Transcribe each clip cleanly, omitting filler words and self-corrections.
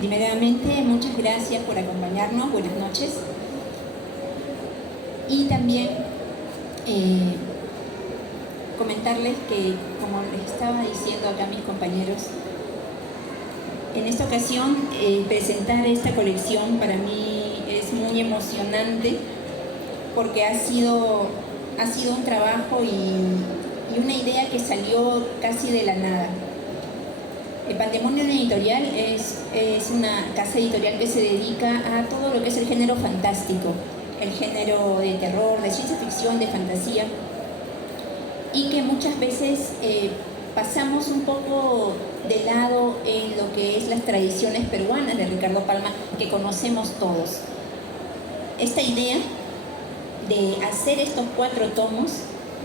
Primeramente, muchas gracias por acompañarnos, buenas noches. Y también comentarles que, como les estaba diciendo acá a mis compañeros, en esta ocasión presentar esta colección para mí es muy emocionante porque ha sido un trabajo y una idea que salió casi de la nada. El Pandemonium Editorial es una casa editorial que se dedica a todo lo que es el género fantástico, el género de terror, de ciencia ficción, de fantasía, y que muchas veces pasamos un poco de lado en lo que es las tradiciones peruanas de Ricardo Palma, que conocemos todos. Esta idea de hacer estos 4 tomos,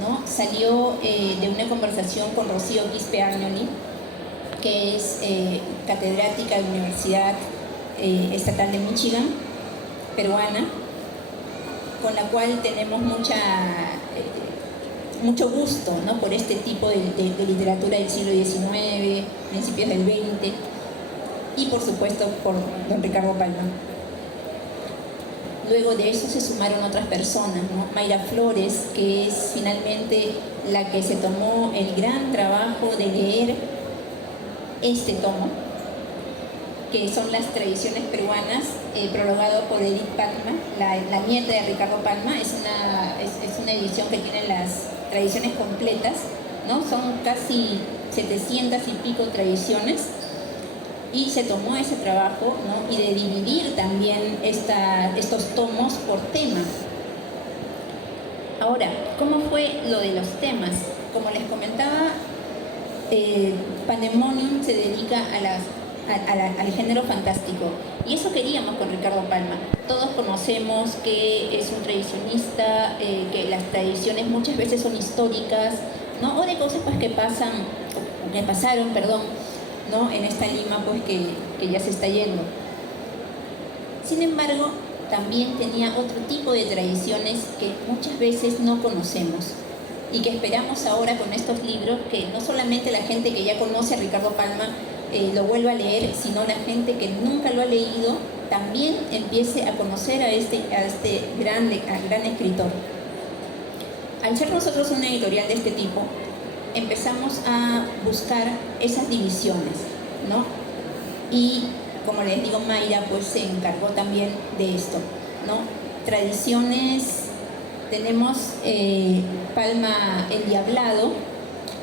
¿no?, salió de una conversación con Rocío Quispe-Agnoli, que es catedrática de la Universidad Estatal de Michigan, peruana, con la cual tenemos mucho gusto, ¿no?, por este tipo de literatura del siglo XIX, principios del XX, y por supuesto por don Ricardo Palma. Luego de eso se sumaron otras personas, ¿no? Mayra Flores, que es finalmente la que se tomó el gran trabajo de leer este tomo, que son las tradiciones peruanas, prologado por Edith Palma, la nieta de Ricardo Palma. Es una edición que tiene las tradiciones completas, ¿no? Son casi 700 y pico tradiciones, y se tomó ese trabajo, ¿no?, y de dividir también estos tomos por tema. Ahora, ¿cómo fue lo de los temas? Como les comentaba, Pandemonium se dedica al género fantástico, y eso queríamos con Ricardo Palma. Todos conocemos que es un tradicionista, que las tradiciones muchas veces son históricas, ¿no?, o de cosas pues que pasaron, ¿no?, en esta Lima pues que ya se está yendo. Sin embargo, también tenía otro tipo de tradiciones que muchas veces no conocemos y que esperamos ahora con estos libros, que no solamente la gente que ya conoce a Ricardo Palma lo vuelva a leer, sino la gente que nunca lo ha leído también empiece a conocer a este gran escritor. Al ser nosotros una editorial de este tipo, empezamos a buscar esas divisiones, ¿no? Y como les digo, Mayra pues se encargó también de esto, ¿no? Tradiciones, tenemos Palma el Diablado,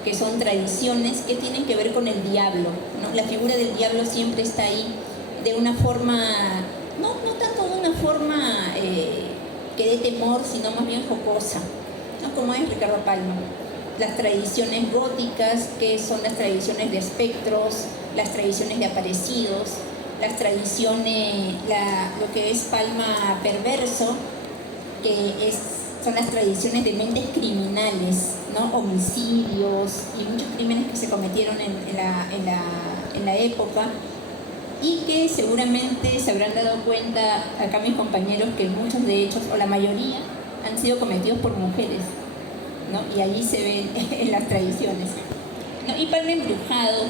que son tradiciones que tienen que ver con el diablo, ¿no? La figura del diablo siempre está ahí de una forma, no tanto de una forma que dé temor, sino más bien jocosa, ¿no?, como es Ricardo Palma. Las tradiciones góticas, que son las tradiciones de espectros, las tradiciones de aparecidos, las tradiciones, lo que es Palma perverso, que son las tradiciones de mentes criminales, ¿no?, homicidios y muchos crímenes que se cometieron en la época, y que seguramente se habrán dado cuenta acá mis compañeros que muchos de ellos, o la mayoría, han sido cometidos por mujeres, ¿no? Y allí se ven en las tradiciones, ¿no? Y Palma Embrujado,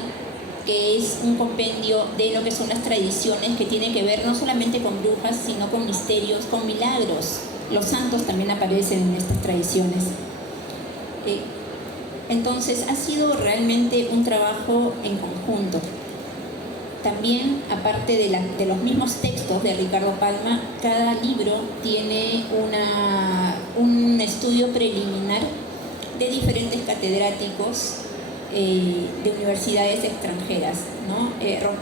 que es un compendio de lo que son las tradiciones que tienen que ver no solamente con brujas, sino con misterios, con milagros. Los santos también aparecen en estas tradiciones. Entonces ha sido realmente un trabajo en conjunto. También, aparte de los mismos textos de Ricardo Palma, cada libro tiene un estudio preliminar de diferentes catedráticos de universidades extranjeras, ¿no?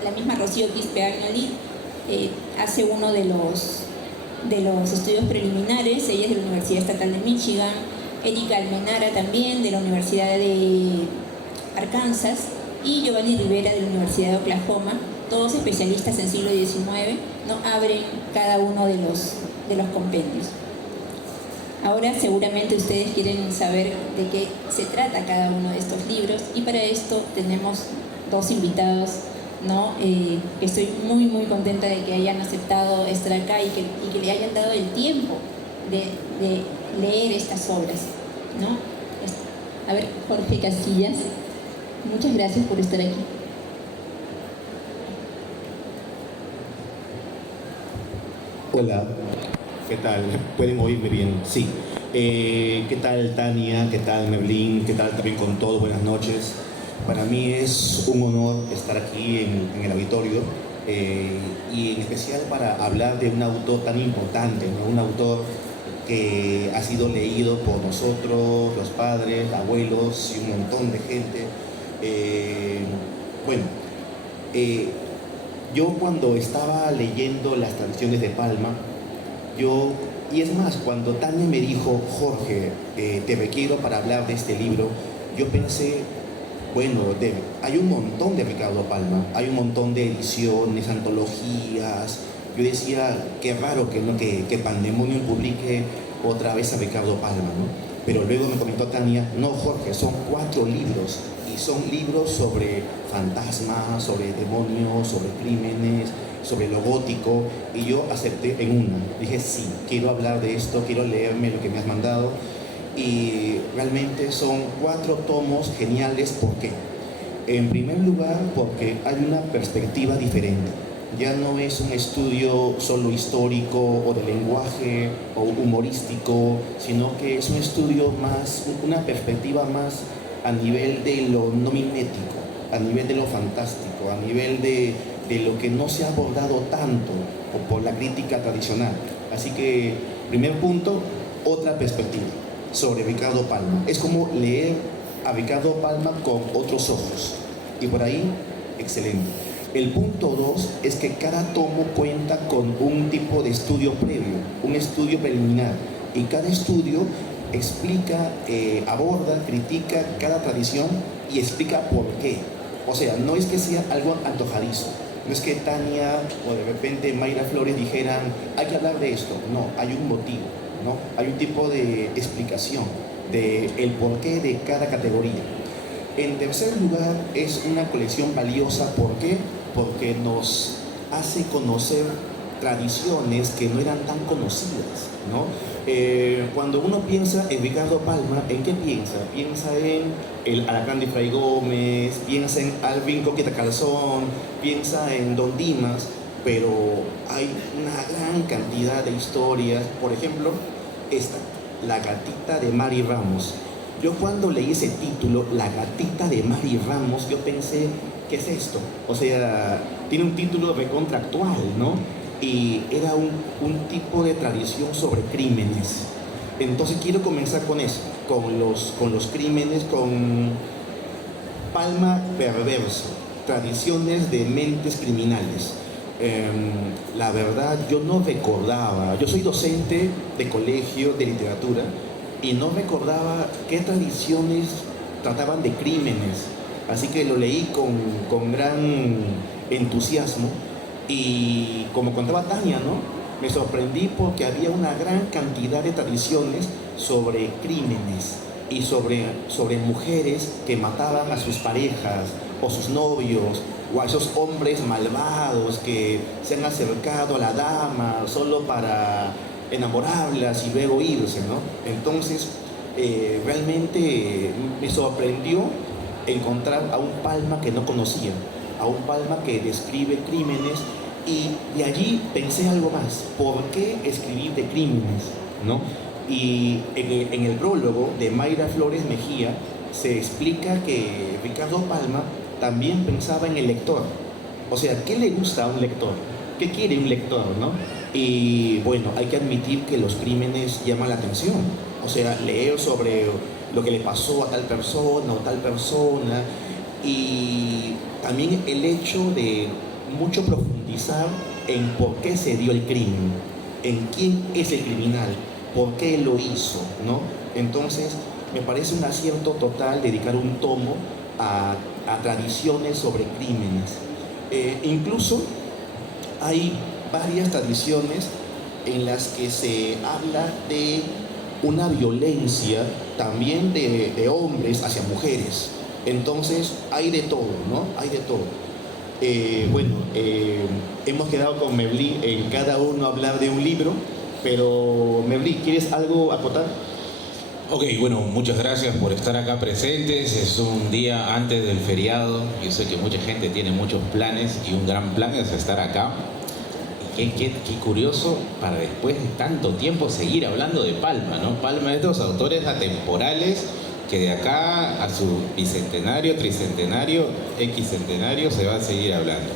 La misma Rocío Quispe-Agnoli hace uno de los estudios preliminares. Ella es de la Universidad Estatal de Michigan, Erika Almenara también de la Universidad de Arkansas, y Giovanni Rivera de la Universidad de Oklahoma, todos especialistas en siglo XIX, ¿no?, abren cada uno de los compendios. Ahora seguramente ustedes quieren saber de qué se trata cada uno de estos libros, y para esto tenemos 2 invitados, ¿no? Estoy muy contenta de que hayan aceptado estar acá y que le hayan dado el tiempo de leer estas obras, ¿no? A ver, Jorge Castillas, muchas gracias por estar aquí. Hola, ¿qué tal? ¿Pueden oírme bien? Sí. ¿Qué tal Tania? ¿Qué tal Merlín? ¿Qué tal también con todos? Buenas noches. Para mí es un honor estar aquí en el auditorio y en especial para hablar de un autor tan importante, ¿no? Un autor que ha sido leído por nosotros, los padres, abuelos y un montón de gente. Eh, bueno, eh, yo cuando estaba leyendo las tradiciones de Palma, y es más, cuando Tania me dijo, Jorge, te requiero para hablar de este libro, yo pensé, bueno, hay un montón de Ricardo Palma, hay un montón de ediciones, antologías. Yo decía, qué raro que Pandemonium publique otra vez a Ricardo Palma, ¿no? Pero luego me comentó Tania, no, Jorge, son 4 libros, y son libros sobre fantasmas, sobre demonios, sobre crímenes, sobre lo gótico, y yo acepté en una. Dije, sí, quiero hablar de esto, quiero leerme lo que me has mandado, y realmente son 4 tomos geniales. ¿Por qué? En primer lugar, porque hay una perspectiva diferente. Ya no es un estudio solo histórico o de lenguaje o humorístico, sino que es un estudio más, una perspectiva más a nivel de lo no mimético, a nivel de lo fantástico, a nivel de lo que no se ha abordado tanto por la crítica tradicional. Así que, primer punto, otra perspectiva sobre Ricardo Palma. Es como leer a Ricardo Palma con otros ojos. Y por ahí, excelente. El punto 2 es que cada tomo cuenta con un tipo de estudio previo, un estudio preliminar. Y cada estudio explica, aborda, critica cada tradición y explica por qué. O sea, no es que sea algo antojadizo. No es que Tania o de repente Mayra Flores dijeran, hay que hablar de esto. No, hay un motivo, ¿no? Hay un tipo de explicación del porqué de cada categoría. En tercer lugar, es una colección valiosa. ¿Por qué? Porque nos hace conocer tradiciones que no eran tan conocidas, ¿no? Cuando uno piensa en Ricardo Palma, ¿en qué piensa? Piensa en el Alacrán de Fray Gómez, piensa en Alvin Coqueta Calzón, piensa en Don Dimas, pero hay una gran cantidad de historias. Por ejemplo, esta, La gatita de Mari Ramos. Yo cuando leí ese título, La gatita de Mari Ramos, yo pensé, ¿qué es esto? O sea, tiene un título recontractual, ¿no? Y era un tipo de tradición sobre crímenes. Entonces quiero comenzar con eso, con los crímenes, con Palma perverso, tradiciones de mentes criminales. La verdad, yo no recordaba, yo soy docente de colegio de literatura, y no recordaba qué tradiciones trataban de crímenes. Así que lo leí con gran entusiasmo. Y como contaba Tania, ¿no? Me sorprendí porque había una gran cantidad de tradiciones sobre crímenes y sobre mujeres que mataban a sus parejas o sus novios, o a esos hombres malvados que se han acercado a la dama solo para enamorarlas y luego irse, ¿no? Entonces, realmente me sorprendió encontrar a un Palma que no conocía, a un Palma que describe crímenes. Y de allí pensé algo más. ¿Por qué escribir de crímenes? ¿No? Y en el prólogo de Mayra Flores Mejía se explica que Ricardo Palma también pensaba en el lector. O sea, ¿qué le gusta a un lector? ¿Qué quiere un lector, no? Y bueno, hay que admitir que los crímenes llaman la atención. O sea, leer sobre lo que le pasó a tal persona o tal persona. Y también el hecho de mucho profundizar en por qué se dio el crimen, en quién es el criminal, por qué lo hizo, ¿no? Entonces, me parece un acierto total dedicar un tomo a tradiciones sobre crímenes. Incluso hay varias tradiciones en las que se habla de una violencia también de hombres hacia mujeres. Entonces, hay de todo, ¿no? Hay de todo. Hemos quedado con Mebli en cada uno hablar de un libro, pero Mebli, ¿quieres algo acotar? Ok, bueno, muchas gracias por estar acá presentes. Es un día antes del feriado. Yo sé que mucha gente tiene muchos planes y un gran plan es estar acá. Y qué curioso para después de tanto tiempo seguir hablando de Palma, ¿no? Palma es de los autores atemporales que de acá a su bicentenario, tricentenario, equicentenario se va a seguir hablando.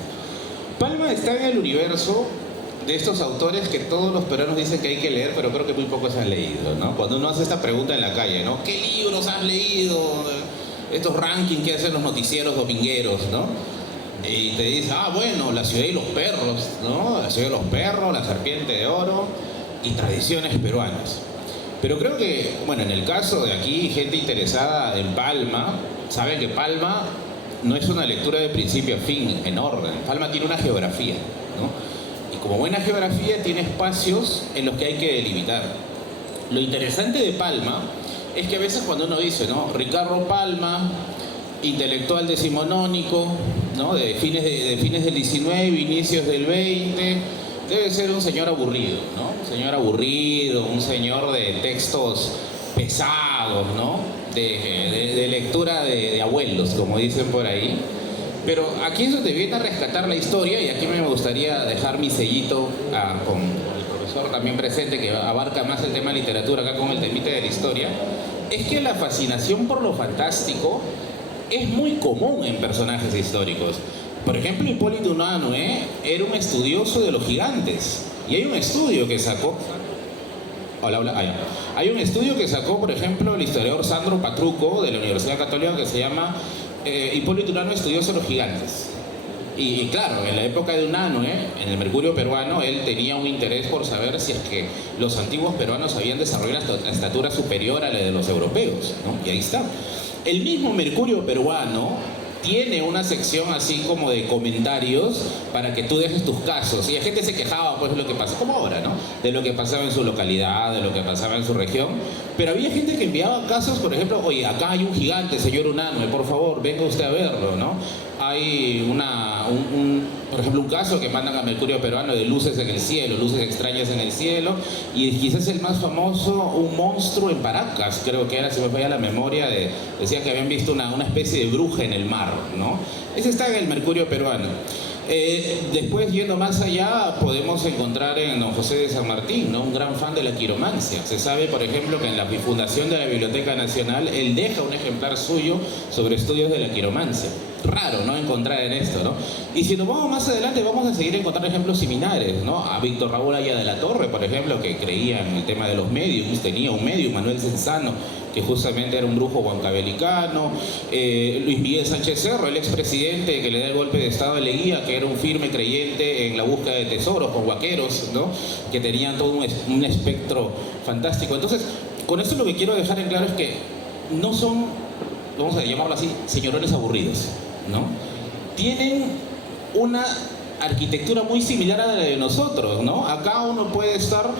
Palma está en el universo de estos autores que todos los peruanos dicen que hay que leer, pero creo que muy pocos han leído, ¿no? Cuando uno hace esta pregunta en la calle, ¿no? ¿Qué libros has leído? Estos rankings que hacen los noticieros domingueros, ¿no? Y te dice, bueno, La ciudad y los perros, ¿no? La ciudad y los perros, La serpiente de oro y tradiciones peruanas. Pero creo que, bueno, en el caso de aquí, gente interesada en Palma, sabe que Palma no es una lectura de principio a fin, en orden. Palma tiene una geografía, ¿no? Y como buena geografía tiene espacios en los que hay que delimitar. Lo interesante de Palma es que a veces cuando uno dice, ¿no? Ricardo Palma, intelectual decimonónico, ¿no? de fines del 19, inicios del 20, debe ser un señor aburrido, ¿no? Un señor aburrido, un señor de textos pesados, ¿no? De lectura de abuelos, como dicen por ahí. Pero aquí es donde viene a rescatar la historia, y aquí me gustaría dejar mi sellito con el profesor también presente, que abarca más el tema de literatura acá con el temite de la historia. Es que la fascinación por lo fantástico es muy común en personajes históricos. Por ejemplo, Hipólito Unanue era un estudioso de los gigantes. Y hay un estudio que sacó... Hay un estudio que sacó, por ejemplo, el historiador Sandro Patruco de la Universidad Católica, que se llama Hipólito Unanue, estudioso de los gigantes. Y claro, en la época de Unanue, en el Mercurio peruano, él tenía un interés por saber si es que los antiguos peruanos habían desarrollado la estatura superior a la de los europeos, ¿no? Y ahí está. El mismo Mercurio peruano tiene una sección así como de comentarios para que tú dejes tus casos. Y la gente se quejaba, pues, de lo que pasa, como ahora, ¿no? De lo que pasaba en su localidad, de lo que pasaba en su región. Pero había gente que enviaba casos, por ejemplo, oye, acá hay un gigante, señor Unanue, por favor, venga usted a verlo, ¿no? Hay por ejemplo, un caso que mandan a Mercurio peruano de luces en el cielo, luces extrañas en el cielo, y quizás el más famoso, un monstruo en Paracas, creo que era, si me falla la memoria, decía que habían visto una especie de bruja en el mar, ¿no? Ese está en el Mercurio peruano. Después, yendo más allá, podemos encontrar en don José de San Martín, ¿no? Un gran fan de la quiromancia. Se sabe, por ejemplo, que en la fundación de la Biblioteca Nacional él deja un ejemplar suyo sobre estudios de la quiromancia. Raro, ¿no? Encontrar en esto, ¿no? Y si nos vamos más adelante, vamos a seguir encontrando ejemplos similares, ¿no? A Víctor Raúl Aya de la Torre, por ejemplo, que creía en el tema de los mediums, tenía un medium, Manuel Cenzano, que justamente era un brujo huancabelicano. Luis Miguel Sánchez Cerro, el expresidente que le da el golpe de Estado a Leguía, que era un firme creyente en la búsqueda de tesoros con vaqueros, ¿no? Que tenían todo un espectro fantástico. Entonces, con esto lo que quiero dejar en claro es que no son, vamos a llamarlo así, señorones aburridos, ¿no? Tienen una arquitectura muy similar a la de nosotros, ¿no? Acá uno puede estar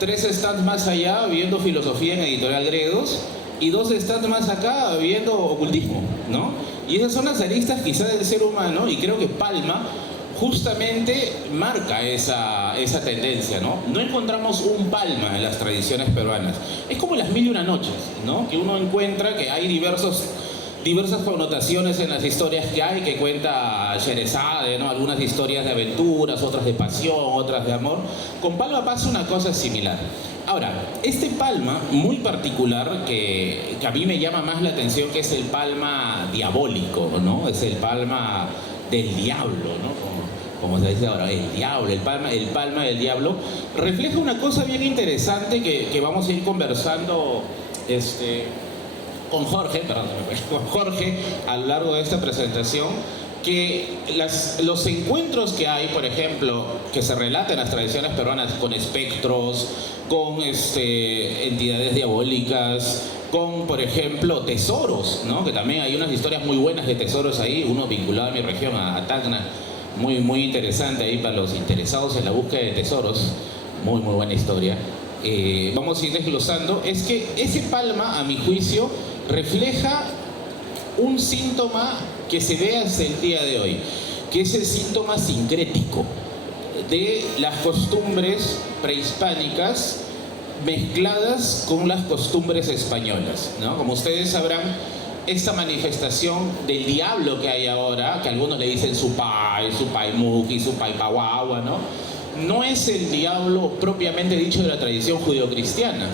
3 stands más allá viendo filosofía en Editorial Gredos y 2 stands más acá viendo ocultismo, ¿no? Y esas son las aristas quizás del ser humano, y creo que Palma justamente marca esa tendencia, ¿no? No encontramos un Palma en las tradiciones peruanas. Es como las 1001 noches, ¿no? Que uno encuentra que hay diversas connotaciones en las historias que hay, que cuenta Sherezade, ¿no? Algunas historias de aventuras, otras de pasión, otras de amor. Con Palma pasa una cosa similar. Ahora, este Palma muy particular que a mí me llama más la atención, que es el Palma diabólico, ¿no? Es el Palma del diablo, ¿no? Como se dice ahora, el diablo, el Palma del diablo, refleja una cosa bien interesante que vamos a ir conversando con Jorge a lo largo de esta presentación, que los encuentros que hay, por ejemplo, que se relatan en las tradiciones peruanas con espectros, con entidades diabólicas, con, por ejemplo, tesoros, ¿no? Que también hay unas historias muy buenas de tesoros ahí, uno vinculado a mi región, a Tacna, muy, muy interesante ahí para los interesados en la búsqueda de tesoros, muy, muy buena historia. Vamos a ir desglosando. Es que ese Palma, a mi juicio, refleja un síntoma que se ve hasta el día de hoy, que es el síntoma sincrético de las costumbres prehispánicas mezcladas con las costumbres españolas, ¿no? Como ustedes sabrán, esta manifestación del diablo que hay ahora, que algunos le dicen Supay Muki, Supay Pahuahua, ¿no? no es el diablo propiamente dicho de la tradición judeocristiana.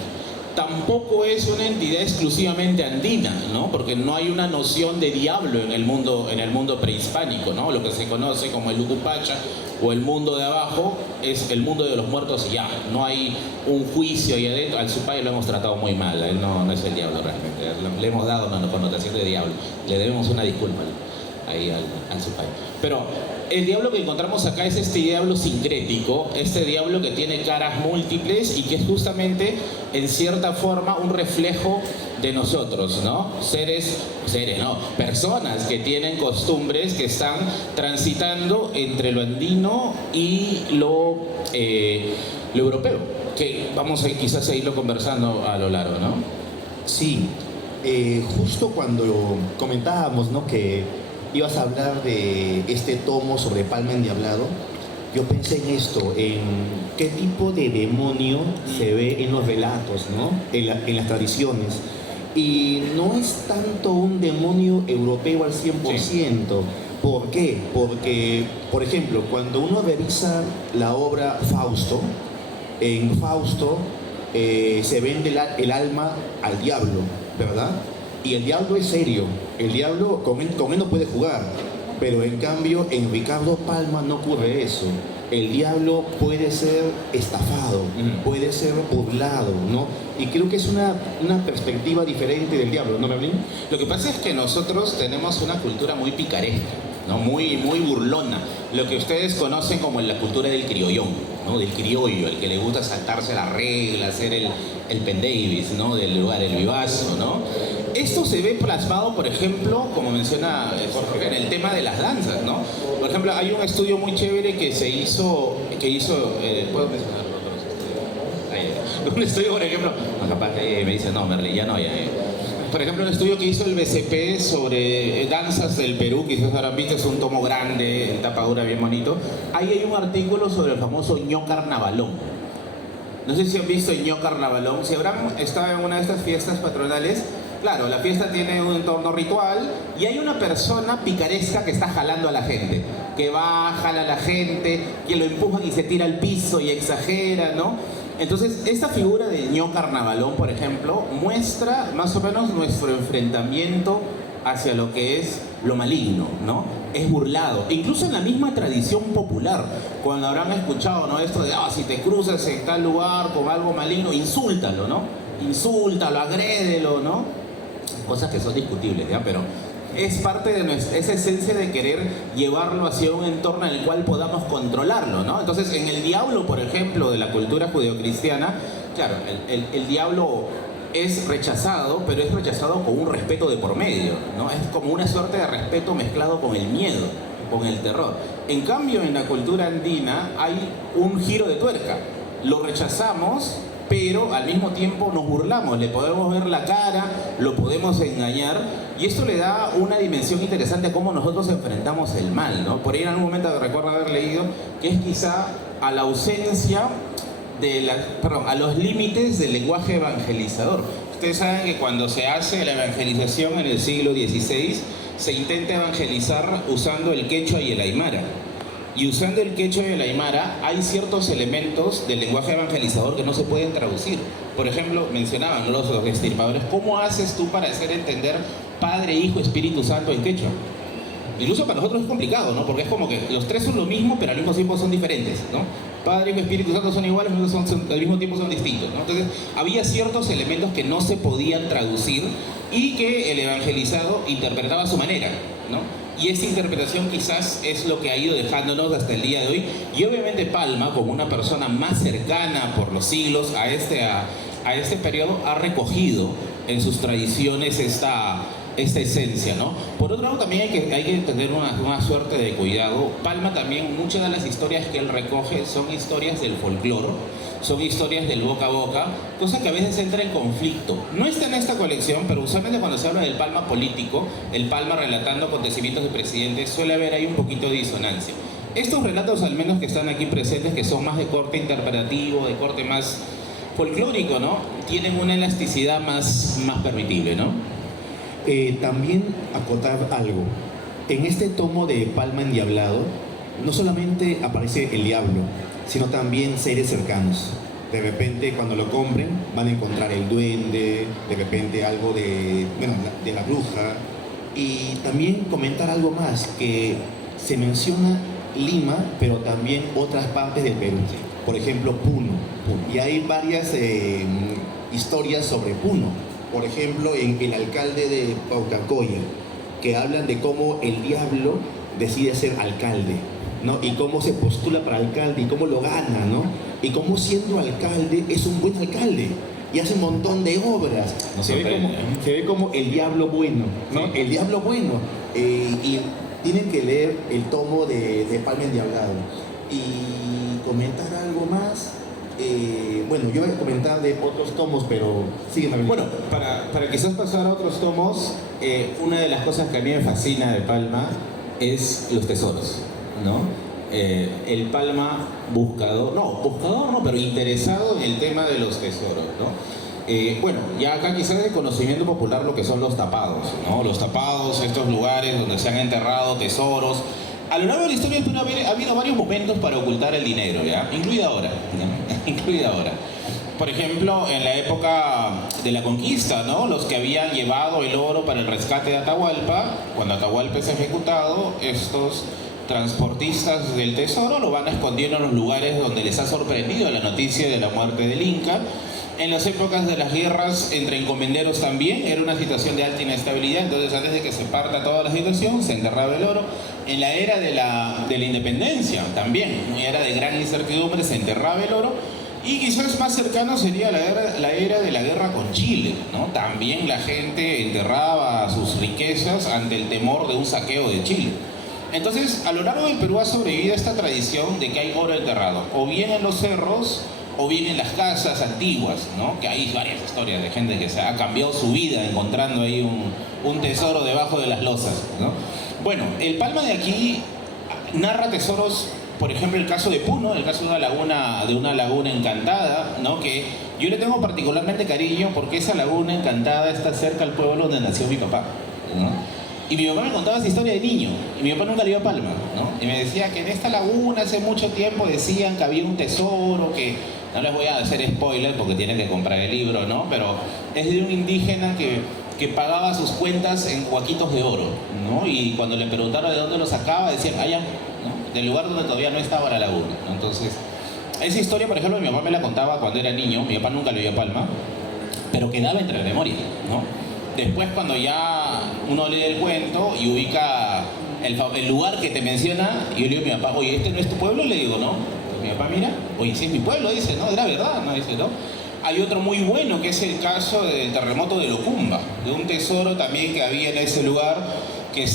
Tampoco es una entidad exclusivamente andina, ¿no? Porque no hay una noción de diablo en el mundo prehispánico, ¿no? Lo que se conoce como el Ucupacha o el mundo de abajo es el mundo de los muertos y ya. No hay un juicio ahí adentro. Al Supay lo hemos tratado muy mal, él no es el diablo realmente. Le hemos dado una connotación de diablo. Le debemos una disculpa ahí al Supay. Pero el diablo que encontramos acá es este diablo sincrético, este diablo que tiene caras múltiples y que es justamente, en cierta forma, un reflejo de nosotros, ¿no? Personas que tienen costumbres que están transitando entre lo andino y lo europeo, que vamos a quizás a irlo conversando a lo largo, ¿no? Sí, justo cuando comentábamos, ¿no?, que ibas a hablar de este tomo sobre Palma Endiablado, yo pensé en esto, en qué tipo de demonio se ve en los relatos, ¿no?, en las tradiciones. Y no es tanto un demonio europeo al 100%. Sí. ¿Por qué? Porque, por ejemplo, cuando uno revisa la obra Fausto, en Fausto se vende el alma al diablo, ¿verdad? Y el diablo es serio, el diablo con él no puede jugar, pero en cambio en Ricardo Palma no ocurre eso. El diablo puede ser estafado, puede ser burlado, ¿no? Y creo que es una perspectiva diferente del diablo, ¿no, Merlín? Lo que pasa es que nosotros tenemos una cultura muy picaresca, ¿no? Muy burlona, lo que ustedes conocen como la cultura del criollón, ¿no? Del criollo, el que le gusta saltarse las reglas, ser el pendavis, ¿no?, del lugar, el vivazo, ¿no? Esto se ve plasmado, por ejemplo, como menciona Jorge, en el tema de las danzas, ¿no? Por ejemplo, hay un estudio muy chévere que hizo ¿puedo mencionarlo? Un estudio, por ejemplo, capaz me dice, no, Merlin, ya no, ya. Por ejemplo, un estudio que hizo el BCP sobre danzas del Perú, quizás habrán visto, es un tomo grande, en tapa dura, bien bonito. Ahí hay un artículo sobre el famoso ño carnavalón. No sé si han visto el ño carnavalón. Si habrán estado en una de estas fiestas patronales, claro, la fiesta tiene un entorno ritual y hay una persona picaresca que está jalando a la gente, que va, jala a la gente, que lo empujan y se tira al piso y exagera, ¿no? Entonces, esta figura de ño carnavalón, por ejemplo, muestra más o menos nuestro enfrentamiento hacia lo que es lo maligno, ¿no? Es burlado. Incluso en la misma tradición popular, cuando habrán escuchado, ¿no?, esto de, si te cruzas en tal lugar con algo maligno, insúltalo, ¿no? Insúltalo, agrédelo, ¿no? Cosas que son discutibles, ¿ya? Pero es parte de esa esencia de querer llevarlo hacia un entorno en el cual podamos controlarlo, ¿no? Entonces, en el diablo, por ejemplo, de la cultura judeocristiana, claro, el diablo es rechazado, pero es rechazado con un respeto de por medio, ¿no? Es como una suerte de respeto mezclado con el miedo, con el terror. En cambio, en la cultura andina hay un giro de tuerca. Lo rechazamos, pero al mismo tiempo nos burlamos, le podemos ver la cara, lo podemos engañar, y esto le da una dimensión interesante a cómo nosotros enfrentamos el mal, ¿no? Por ahí en algún momento recuerdo haber leído que es quizá a la ausencia a los límites del lenguaje evangelizador. Ustedes saben que cuando se hace la evangelización en el siglo XVI, se intenta evangelizar usando el quechua y el aymara. Y usando el quechua y el aymara hay ciertos elementos del lenguaje evangelizador que no se pueden traducir. Por ejemplo, mencionaban los extirpadores, ¿cómo haces tú para hacer entender Padre, Hijo, Espíritu Santo en quechua? Incluso para nosotros es complicado, ¿no? Porque es como que los tres son lo mismo, pero al mismo tiempo son diferentes, ¿no? Padre, Hijo y Espíritu Santo son iguales, pero al mismo tiempo son distintos, ¿no? Entonces, había ciertos elementos que no se podían traducir y que el evangelizado interpretaba a su manera, ¿no? Y esta interpretación quizás es lo que ha ido dejándonos hasta el día de hoy. Y obviamente Palma, como una persona más cercana por los siglos a este periodo, ha recogido en sus tradiciones esta esencia, ¿no? Por otro lado, también hay que tener una suerte de cuidado. Palma también, muchas de las historias que él recoge son historias del folclore, son historias del boca a boca, cosa que a veces entra en conflicto. No está en esta colección, pero usualmente cuando se habla del Palma político, el Palma relatando acontecimientos de presidentes, suele haber ahí un poquito de disonancia. Estos relatos, al menos que están aquí presentes, que son más de corte interpretativo, de corte más folclórico, ¿no?, tienen una elasticidad más permitible, ¿no? También acotar algo. En este tomo de Palma Endiablado, no solamente aparece el diablo, sino también seres cercanos. De repente cuando lo compren van a encontrar el duende, de repente algo de, bueno, de la bruja. Y también comentar algo más, que se menciona Lima, pero también otras partes del Perú. Por ejemplo, Puno. Y hay varias historias sobre Puno. Por ejemplo, en El alcalde de Paucarcolla, que hablan de cómo el diablo decide ser alcalde, ¿no? Y cómo se postula para alcalde y cómo lo gana, ¿no? Y cómo siendo alcalde es un buen alcalde y hace un montón de obras. Se ve como el diablo bueno, ¿no? Sí. El diablo bueno. Y tienen que leer el tomo de Palma Endiablado. Y comentar algo más. Bueno, yo voy a comentar de otros tomos, pero sígueme. Bueno, para quizás pasar a otros tomos, una de las cosas que a mí me fascina de Palma es los tesoros, ¿no? El Palma buscador no, pero interesado en el tema de los tesoros, ¿no? Bueno, ya acá quizás de conocimiento popular lo que son los tapados, ¿no? Los tapados, estos lugares donde se han enterrado tesoros. A lo largo de la historia ha habido varios momentos para ocultar el dinero, ¿ya? Incluida ahora, ¿no? Incluida ahora. Por ejemplo, en la época de la conquista, ¿no? Los que habían llevado el oro para el rescate de Atahualpa, cuando Atahualpa es ejecutado, estos transportistas del tesoro lo van escondiendo en los lugares donde les ha sorprendido la noticia de la muerte del Inca. En las épocas de las guerras entre encomenderos también era una situación de alta inestabilidad, entonces antes de que se parta toda la situación se enterraba el oro. En la era de la independencia también, una era de gran incertidumbre, se enterraba el oro. Y quizás más cercano sería la era de la guerra con Chile, ¿no? También la gente enterraba sus riquezas ante el temor de un saqueo de Chile. Entonces, a lo largo del Perú ha sobrevivido esta tradición de que hay oro enterrado, o bien en los cerros, o bien en las casas antiguas, ¿no? Que hay varias historias de gente que se ha cambiado su vida encontrando ahí un tesoro debajo de las losas, ¿no? Bueno, el Palma de aquí narra tesoros. Por ejemplo, el caso de Puno, el caso de una laguna encantada, ¿no? Que yo le tengo particularmente cariño porque esa laguna encantada está cerca al pueblo donde nació mi papá, ¿no? Y mi papá me contaba esa historia de niño, y mi papá nunca le iba a Palma, ¿no? Y me decía que en esta laguna hace mucho tiempo decían que había un tesoro, que no les voy a hacer spoiler porque tienen que comprar el libro, ¿no? Pero es de un indígena que pagaba sus cuentas en huaquitos de oro, ¿no? Y cuando le preguntaron de dónde lo sacaba, decían, allá, ¿no? Del lugar donde todavía no estaba la laguna, ¿no? Entonces, esa historia, por ejemplo, mi papá me la contaba cuando era niño. Mi papá nunca le vio a Palma, pero quedaba entre la memoria, ¿no? Después, cuando ya uno lee el cuento y ubica el lugar que te menciona, y yo le digo a mi papá, oye, ¿este no es tu pueblo? Le digo, no. Mi papá mira, oye, sí es mi pueblo, dice, no, era verdad, no, dice, no. Hay otro muy bueno que es el caso del terremoto de Locumba, de un tesoro también que había en ese lugar que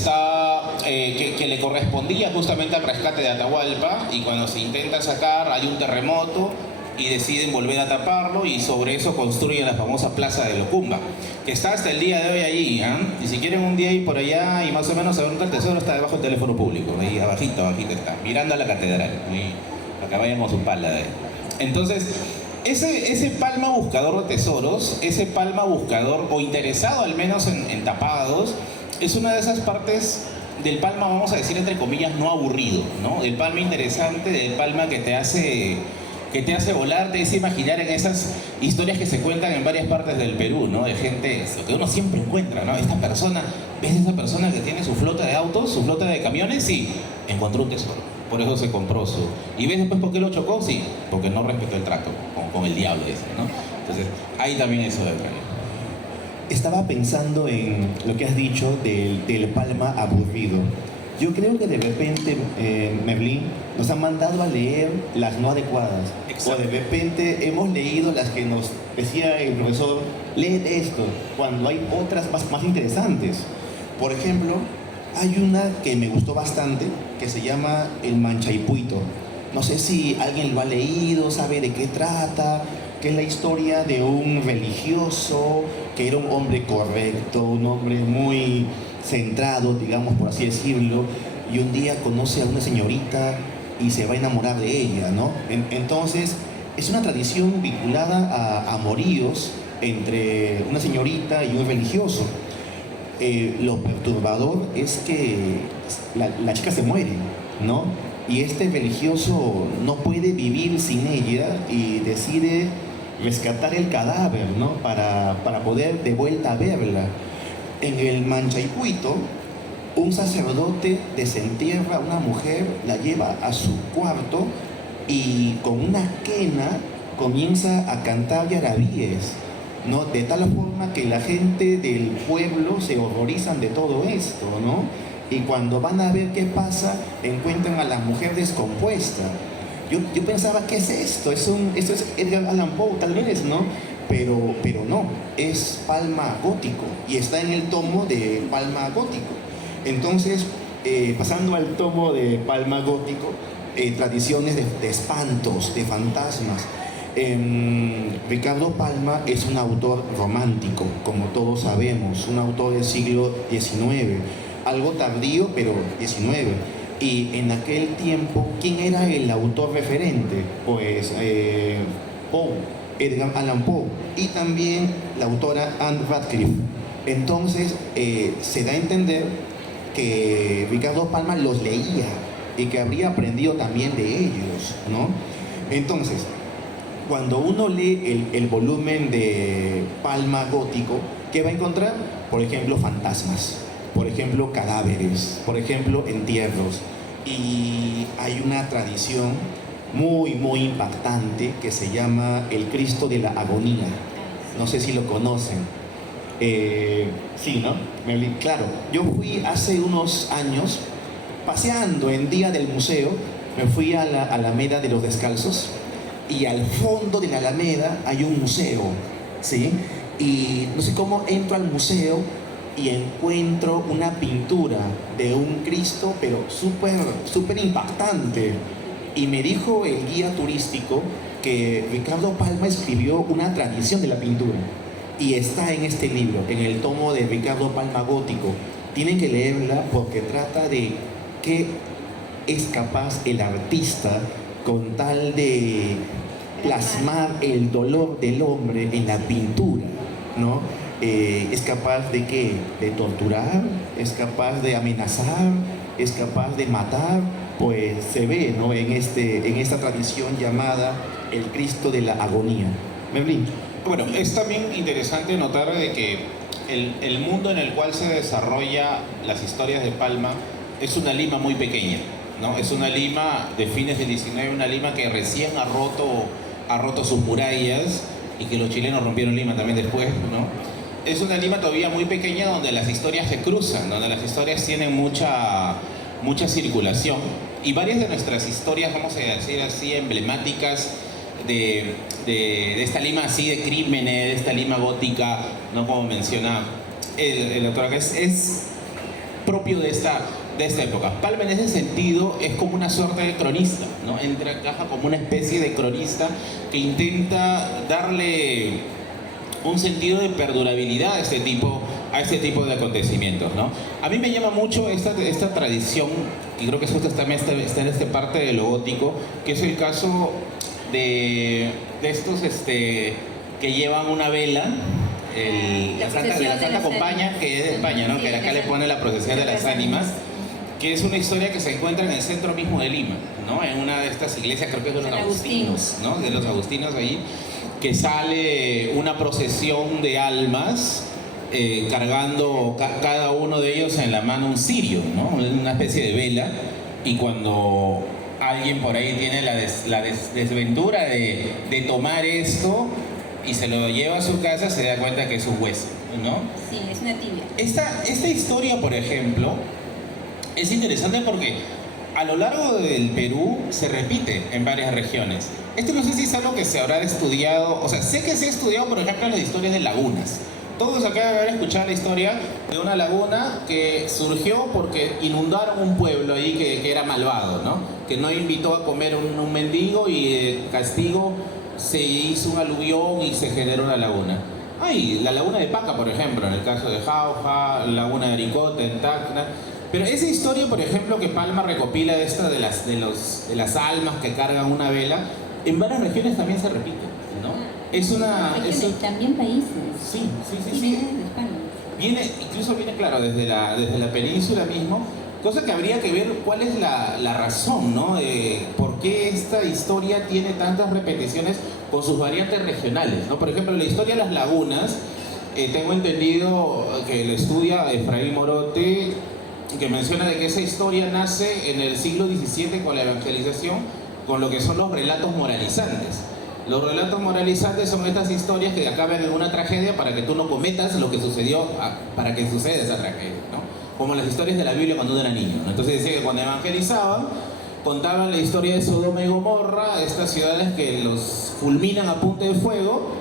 que le correspondía justamente al rescate de Atahualpa, y cuando se intenta sacar hay un terremoto y deciden volver a taparlo, y sobre eso construyen la famosa plaza de Locumba, que está hasta el día de hoy allí, ¿eh? Y si quieren un día ir por allá y más o menos saber dónde está el tesoro, está debajo del teléfono público, ahí abajito está, mirando a la catedral, ahí, para que vayan con su pala de ahí. Entonces, ese Palma buscador de tesoros, ese Palma buscador o interesado al menos en tapados, es una de esas partes del Palma, vamos a decir entre comillas, no aburrido, ¿no? Del Palma interesante, del Palma que te hace volar, te hace imaginar en esas historias que se cuentan en varias partes del Perú, ¿no? De gente, lo que uno siempre encuentra, ¿no? Esta persona, ¿ves esa persona que tiene su flota de autos, su flota de camiones? Sí, encontró un tesoro, por eso se compró su... ¿Y ves después por qué lo chocó? Sí, porque no respetó el trato con el diablo ese, ¿no? Entonces, hay también eso de acá. Estaba pensando en lo que has dicho del Palma aburrido. Yo creo que de repente, Merlín, nos han mandado a leer las no adecuadas. Exacto. O de repente hemos leído las que nos decía el profesor, lee esto, cuando hay otras más interesantes. Por ejemplo, hay una que me gustó bastante, que se llama El Manchaipuito. No sé si alguien lo ha leído, sabe de qué trata, que es la historia de un religioso que era un hombre correcto, un hombre muy centrado, digamos, por así decirlo, y un día conoce a una señorita y se va a enamorar de ella, ¿no? Entonces, es una tradición vinculada a amoríos entre una señorita y un religioso. Lo perturbador es que la chica se muere, ¿no? y este religioso no puede vivir sin ella y decide rescatar el cadáver, ¿no? Para poder de vuelta verla. En el Manchaipuito, un sacerdote desentierra a una mujer, la lleva a su cuarto y con una quena comienza a cantar yarabíes, ¿no? De tal forma que la gente del pueblo se horrorizan de todo esto, ¿no? Y cuando van a ver qué pasa, encuentran a la mujer descompuesta. Yo pensaba, ¿qué es esto? Esto es Edgar Allan Poe, tal vez, ¿no? Pero no, es Palma Gótico y está en el tomo de Palma Gótico. Entonces, pasando al tomo de Palma Gótico, tradiciones de espantos, de fantasmas. Ricardo Palma es un autor romántico, como todos sabemos, un autor del siglo XIX, algo tardío, pero XIX. Y en aquel tiempo, ¿quién era el autor referente? Pues Poe, Edgar Allan Poe, y también la autora Anne Radcliffe. Entonces, se da a entender que Ricardo Palma los leía y que habría aprendido también de ellos, ¿no? Entonces, cuando uno lee el volumen de Palma Gótico, ¿qué va a encontrar? Por ejemplo, fantasmas, por ejemplo, cadáveres, por ejemplo, entierros. Y hay una tradición muy, muy impactante que se llama el Cristo de la Agonía. No sé si lo conocen. Sí, ¿no? Claro, yo fui hace unos años paseando en día del museo, me fui a la Alameda de los Descalzos y al fondo de la Alameda hay un museo, ¿sí? Y no sé cómo entro al museo y encuentro una pintura de un Cristo, pero súper impactante. Y me dijo el guía turístico que Ricardo Palma escribió una tradición de la pintura. Y está en este libro, en el tomo de Ricardo Palma Gótico. Tienen que leerla porque trata de qué es capaz el artista con tal de plasmar el dolor del hombre en la pintura, ¿no? Es capaz de ¿qué? De torturar, es capaz de amenazar, es capaz de matar, pues se ve, ¿no? en esta tradición llamada el Cristo de la Agonía. Merlín. Bueno, es también interesante notar de que el mundo en el cual se desarrolla las historias de Palma es una Lima muy pequeña, ¿no? Es una Lima de fines del 19, una Lima que recién ha roto sus murallas y que los chilenos rompieron Lima también después, ¿no? Es una Lima todavía muy pequeña donde las historias se cruzan, donde las historias tienen mucha circulación y varias de nuestras historias, vamos a decir así, emblemáticas de esta Lima así de crímenes, de esta Lima gótica, ¿no? Como menciona el autor acá, es propio de esta época. Palma en ese sentido es como una suerte de cronista, ¿no? Encaja como una especie de cronista que intenta darle un sentido de perdurabilidad a este tipo de acontecimientos, ¿no? A mí me llama mucho esta tradición, y creo que eso también está en esta parte de lo gótico, que es el caso de estos que llevan una vela, la Santa Compañía, que es de España, ¿no? Que acá le pone la procesión de las ánimas, que es una historia que se encuentra en el centro mismo de Lima, ¿no? En una de estas iglesias, creo que es de los agustinos, ¿no? De los agustinos ahí, que sale una procesión de almas cargando cada uno de ellos en la mano un cirio, ¿no? Una especie de vela, y cuando alguien por ahí tiene la desventura de tomar esto y se lo lleva a su casa, se da cuenta que es un hueso, ¿no? Sí, es una tibia. Esta historia, por ejemplo, es interesante porque a lo largo del Perú se repite en varias regiones. Esto no sé si es algo que se habrá estudiado, o sea, sé que se ha estudiado, por ejemplo, en las historias de lagunas. Todos acá deben haber escuchado la historia de una laguna que surgió porque inundaron un pueblo ahí que era malvado, ¿no? Que no invitó a comer un mendigo y de castigo se hizo un aluvión y se generó una laguna. La laguna de Paca, por ejemplo, en el caso de Jauja, la laguna de Aricote, en Tacna. Pero esa historia, por ejemplo, que Palma recopila de las almas que cargan una vela, en varias regiones también se repite, ¿no? También países. Sí. Viene de España. Incluso viene, claro, desde la península mismo, Cosa que habría que ver cuál es la razón, ¿no? ¿Por qué esta historia tiene tantas repeticiones con sus variantes regionales, ¿no? Por ejemplo, la historia de las lagunas, tengo entendido que lo estudia Efraín Morote, que menciona de que esa historia nace en el siglo XVII con la evangelización, con lo que son los relatos moralizantes. Los relatos moralizantes son estas historias que acaban en una tragedia para que tú no cometas lo que sucedió, para que suceda esa tragedia, ¿no? Como las historias de la Biblia cuando uno era niño, ¿no? Entonces decía que cuando evangelizaban, contaban la historia de Sodoma y Gomorra, estas ciudades que los fulminan a punta de fuego,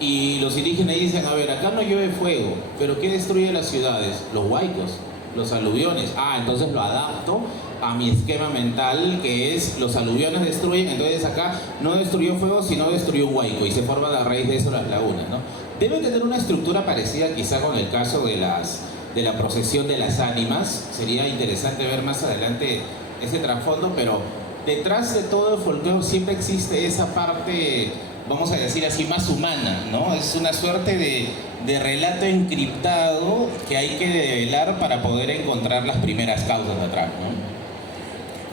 y los indígenas dicen, a ver, acá no llueve fuego, pero ¿qué destruye las ciudades? Los huaicos, los aluviones. Ah, entonces lo adapto a mi esquema mental, que es los aluviones destruyen, entonces acá no destruyó fuego, sino destruyó un huaico, y se forman a raíz de eso las lagunas, ¿no? Debe tener una estructura parecida quizá con el caso de la procesión de las ánimas. Sería interesante ver más adelante ese trasfondo, pero detrás de todo el folclore siempre existe esa parte, vamos a decir así, más humana, ¿no? Es una suerte de relato encriptado que hay que develar para poder encontrar las primeras causas de atrás, ¿no?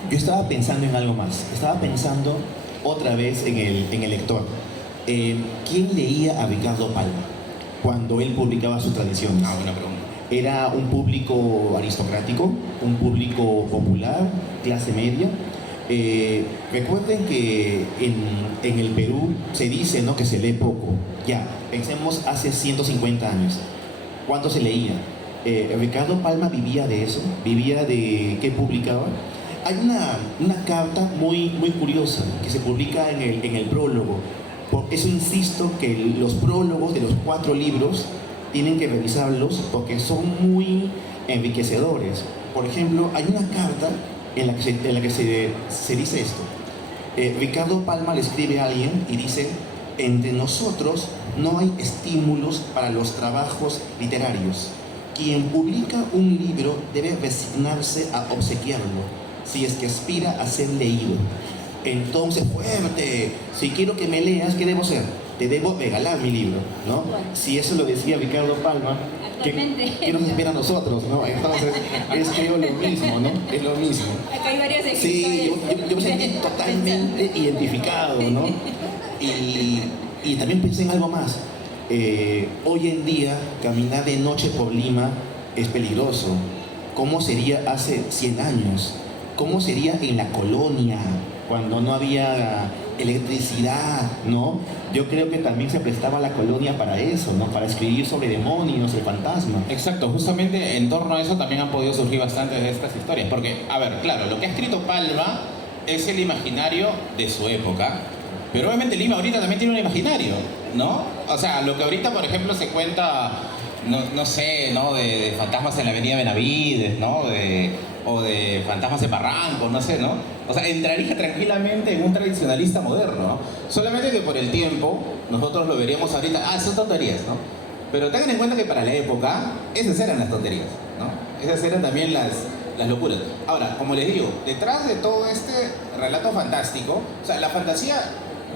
Yo estaba pensando en algo más. Estaba pensando otra vez en el lector. ¿Quién leía a Ricardo Palma cuando él publicaba sus tradiciones? Ah, buena pregunta. ¿Era un público aristocrático, un público popular, clase media? Recuerden que en el Perú se dice, ¿no?, que se lee poco. Ya, pensemos hace 150 años. ¿Cuánto se leía? Ricardo Palma vivía de eso, vivía de qué publicaba. Hay una carta muy curiosa que se publica en el prólogo. Por eso insisto que los prólogos de los 4 libros tienen que revisarlos porque son muy enriquecedores. Por ejemplo, hay una carta en la que se dice esto. Ricardo Palma le escribe a alguien y dice: entre nosotros no hay estímulos para los trabajos literarios. Quien publica un libro debe resignarse a obsequiarlo, si es que aspira a ser leído. Entonces, fuerte, si quiero que me leas, ¿qué debo hacer? Te debo regalar mi libro, ¿no? Bueno. Si eso lo decía Ricardo Palma, ¿qué nos espera a nosotros, no? Entonces, es creo lo mismo, ¿no? Es lo mismo. Acá hay varios ejemplos. Sí, yo me sentí totalmente identificado, ¿no? Y también pensé en algo más. Hoy en día, caminar de noche por Lima es peligroso. ¿Cómo sería hace 100 años? ¿Cómo sería en la colonia, cuando no había electricidad, ¿no? Yo creo que también se prestaba la colonia para eso, ¿no? Para escribir sobre demonios, el fantasma. Exacto, justamente en torno a eso también han podido surgir bastantes de estas historias. Porque, a ver, claro, lo que ha escrito Palma es el imaginario de su época, pero obviamente Lima ahorita también tiene un imaginario, ¿no? O sea, lo que ahorita, por ejemplo, se cuenta, no sé, ¿no? De fantasmas en la avenida Benavides, ¿no? O de fantasmas en Barranco, no sé, ¿no? O sea, entraría tranquilamente en un tradicionalista moderno, ¿no? Solamente que por el tiempo, nosotros lo veríamos ahorita, son tonterías, ¿no? Pero tengan en cuenta que para la época, esas eran las tonterías, ¿no? Esas eran también las locuras. Ahora, como les digo, detrás de todo este relato fantástico, o sea, la fantasía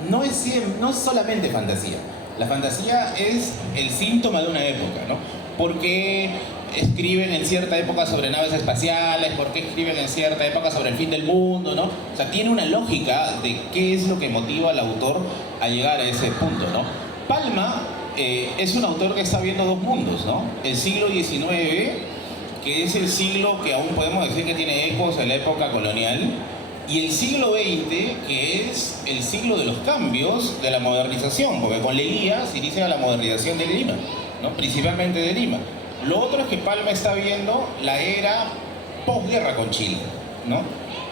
no es solamente fantasía. La fantasía es el síntoma de una época, ¿no? Porque escriben en cierta época sobre naves espaciales, por qué escriben en cierta época sobre el fin del mundo, ¿no? O sea, tiene una lógica de qué es lo que motiva al autor a llegar a ese punto, ¿no? Palma es un autor que está viendo dos mundos, ¿no? El siglo XIX, que es el siglo que aún podemos decir que tiene ecos de la época colonial, y el siglo XX, que es el siglo de los cambios, de la modernización, porque con Leguía se inicia la modernización de Lima, ¿no? Principalmente de Lima. Lo otro es que Palma está viendo la era posguerra con Chile, ¿no?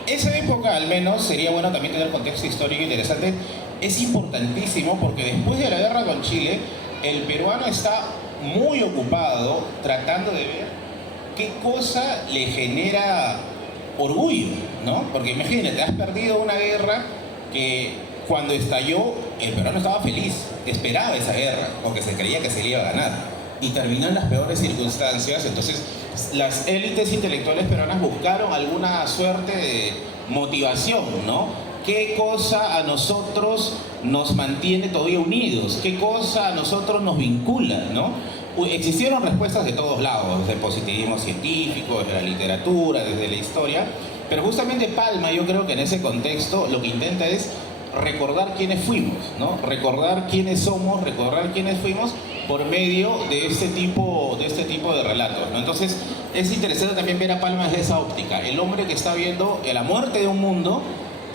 Esa época, al menos, sería bueno también tener contexto histórico interesante. Es importantísimo porque después de la guerra con Chile, el peruano está muy ocupado tratando de ver qué cosa le genera orgullo, ¿no? Porque imagínate, has perdido una guerra que cuando estalló, el peruano estaba feliz, esperaba esa guerra, porque se creía que se le iba a ganar. Y terminó en las peores circunstancias. Entonces las élites intelectuales peruanas buscaron alguna suerte de motivación, ¿no? ¿Qué cosa a nosotros nos mantiene todavía unidos? ¿Qué cosa a nosotros nos vincula, ¿no? existieron respuestas de todos lados, desde el positivismo científico, desde la literatura, desde la historia, pero justamente Palma, yo creo que en ese contexto lo que intenta es recordar quiénes fuimos, ¿no? Recordar quiénes somos, recordar quiénes fuimos por medio de este tipo de relatos, ¿no? Entonces es interesante también ver a Palma desde esa óptica, el hombre que está viendo la muerte de un mundo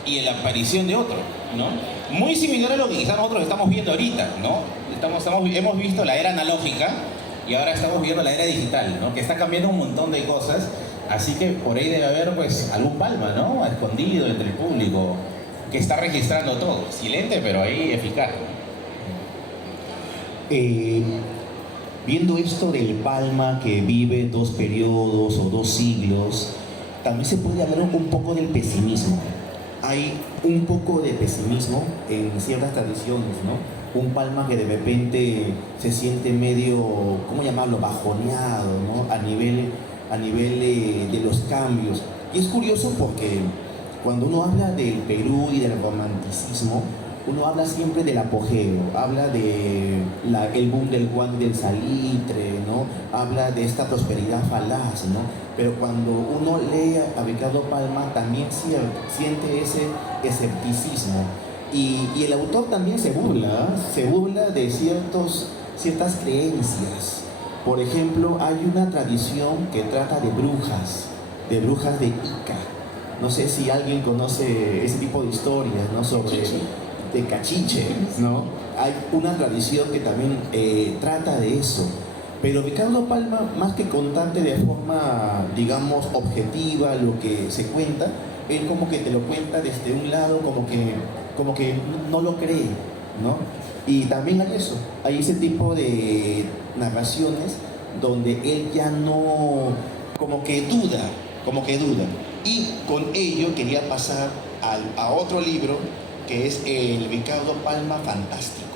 y la aparición de otro, ¿no? Muy similar a lo que quizás nosotros estamos viendo ahorita, ¿no? Hemos visto la era analógica y ahora estamos viendo la era digital, ¿no? Que está cambiando un montón de cosas, así que por ahí debe haber pues algún Palma, ¿no? Escondido entre el público que está registrando todo, silente pero ahí eficaz. Viendo esto del Palma que vive 2 periodos o 2 siglos, también se puede hablar un poco del pesimismo. Hay un poco de pesimismo en ciertas tradiciones, ¿no? Un Palma que de repente se siente medio, ¿cómo llamarlo?, bajoneado, ¿no? A nivel de los cambios. Y es curioso porque cuando uno habla del Perú y del romanticismo, uno habla siempre del apogeo, habla de el boom del guan del salitre, ¿no? Habla de esta prosperidad falaz, ¿no? Pero cuando uno lee a Ricardo Palma también siente ese escepticismo. Y el autor también se burla de ciertas creencias. Por ejemplo, hay una tradición que trata de brujas de Ica. No sé si alguien conoce ese tipo de historias, ¿no? Sobre de cachiche, ¿no? Hay una tradición que también trata de eso. Pero Ricardo Palma, más que contarte de forma, digamos, objetiva lo que se cuenta, él como que te lo cuenta desde un lado, como que no lo cree, ¿no? Y también hay eso, hay ese tipo de narraciones donde él ya no, como que duda. Y con ello quería pasar a otro libro, que es el Ricardo Palma Fantástico.